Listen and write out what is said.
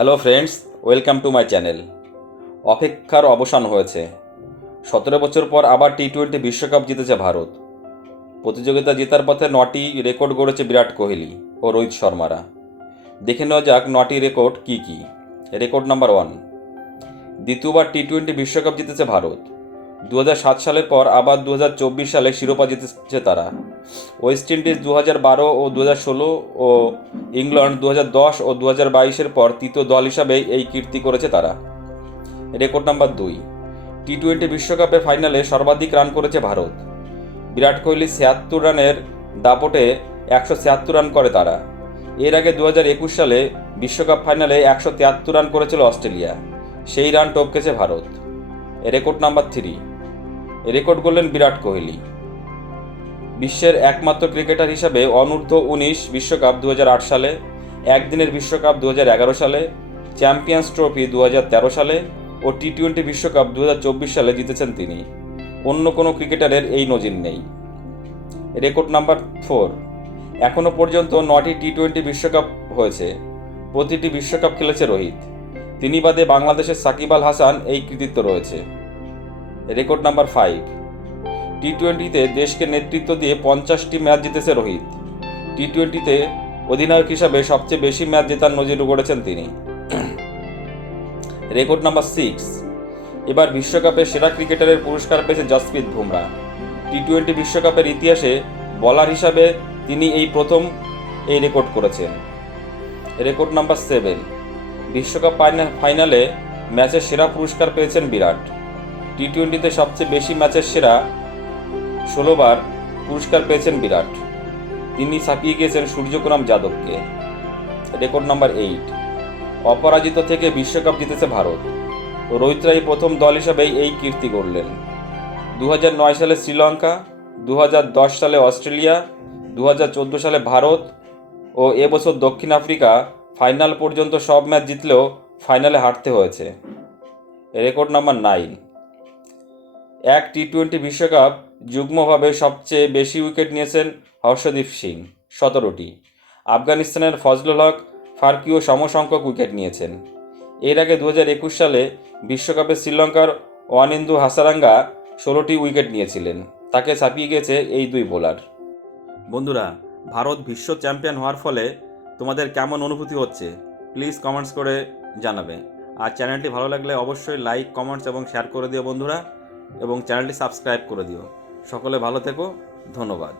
Hello friends welcome to my channel অপেক্ষার অবসান হয়েছে। সতেরো বছর পর আবার টি টোয়েন্টি বিশ্বকাপ জিতেছে ভারত। প্রতিযোগিতা জেতার পথে নটি রেকর্ড গড়েছে বিরাট কোহলি ও রোহিত শর্মারা। দেখে নেওয়া যাক নটি রেকর্ড কী কী। রেকর্ড নাম্বার ওয়ান দ্বিতীয়বার টি টোয়েন্টি বিশ্বকাপ জিতেছে ভারত। দু সালের পর আবার দু হাজার চব্বিশ সালে শিরোপা জিতেছে তারা। ওয়েস্ট ইন্ডিজ দু বারো ও দু ষোলো ও ইংল্যান্ড দু দশ ও দু বাইশের পর তৃতীয় দল হিসাবে এই কীর্তি করেছে তারা। রেকর্ড নাম্বার দুই। টি টোয়েন্টি বিশ্বকাপের ফাইনালে সর্বাধিক রান করেছে ভারত। বিরাট কোহলি ছিয়াত্তর রানের দাপটে একশো ছিয়াত্তর রান করে তারা। এর আগে দু হাজার একুশ সালে বিশ্বকাপ ফাইনালে একশো তিয়াত্তর রান করেছিল অস্ট্রেলিয়া। সেই run টপকেছে Bharat. Record number three. Record করলেন বিরাট কোহলি। বিশ্বের একমাত্র ক্রিকেটার হিসাবে অনূর্ধ্ব উনিশ বিশ্বকাপ দু হাজার আট সালে, একদিনের বিশ্বকাপ দু হাজার এগারো সালে, চ্যাম্পিয়ন্স ট্রফি দু হাজার তেরো সালে ও টি টোয়েন্টি বিশ্বকাপ দু হাজার চব্বিশ সালে জিতেছেন তিনি। অন্য কোনো ক্রিকেটারের এই নজির নেই। Record number four. এখনও পর্যন্ত নটি টি টোয়েন্টি বিশ্বকাপ হয়েছে। প্রতিটি বিশ্বকাপ খেলেছে রোহিত। তিনি বাদে বাংলাদেশের সাকিব আল হাসান এই কৃতিত্ব রয়েছে। Record number five. টি টোয়েন্টিতে দেশকে নেতৃত্ব দিয়ে পঞ্চাশটি ম্যাচ জিতেছে রোহিত। টি টোয়েন্টিতে অধিনায়ক হিসাবে সবচেয়ে বেশি ম্যাচ জেতার নজির গড়েছেন তিনি। রেকর্ড নাম্বার সিক্স এবার বিশ্বকাপে সেরা ক্রিকেটারের পুরস্কার পেয়েছে জসপ্রীত বুমরা। টি টোয়েন্টি বিশ্বকাপের ইতিহাসে বলার হিসাবে তিনি এই প্রথম এই রেকর্ড করেছেন। রেকর্ড নাম্বার সেভেন বিশ্বকাপ ফাইনা- ফাইনালে ম্যাচের সেরা পুরস্কার পেয়েছেন বিরাট। টি টোয়েন্টিতে সবচেয়ে বেশি ম্যাচের সেরা ষোলোবার পুরস্কার পেয়েছেন বিরাট। তিনি ছাপিয়ে গিয়েছেন সূর্যকুমার যাদবকে। Record number eight. অপরাজিত থেকে বিশ্বকাপ জিতেছে ভারত। রোহিতরাই প্রথম দল হিসাবে এই কীর্তি গড়লেন। দু সালে শ্রীলঙ্কা দু হাজার দশ সালে অস্ট্রেলিয়া দু হাজার চোদ্দ সালে ভারত ও এবছর দক্ষিণ আফ্রিকা ফাইনাল পর্যন্ত সব ম্যাচ জিতলেও ফাইনালে হারতে হয়েছে। Record number nine. এক টি টোয়েন্টি বিশ্বকাপ যুগ্মভাবে সবচেয়ে বেশি উইকেট নিয়েছেন হর্ষদীপ সিং, সতেরোটি। আফগানিস্তানের ফজলুল হক, ফারকিও সমসংখ্যক উইকেট নিয়েছেন। এর আগে দু একুশ সালে বিশ্বকাপে শ্রীলঙ্কার ওয়ানিন্দু হাসারাঙ্গা ষোলোটি উইকেট নিয়েছিলেন। তাকে ছাপিয়ে গেছে এই দুই বোলার। বন্ধুরা, ভারত বিশ্ব চ্যাম্পিয়ন হওয়ার ফলে তোমাদের কেমন অনুভূতি হচ্ছে? প্লিজ কমেন্টস করে জানাবে। আর চ্যানেলটি ভালো লাগলে অবশ্যই লাইক, কমেন্টস এবং শেয়ার করে দিও বন্ধুরা। এবং চ্যানেলটি সাবস্ক্রাইব করে দিও। সকলে ভালো থেকো ধন্যবাদ।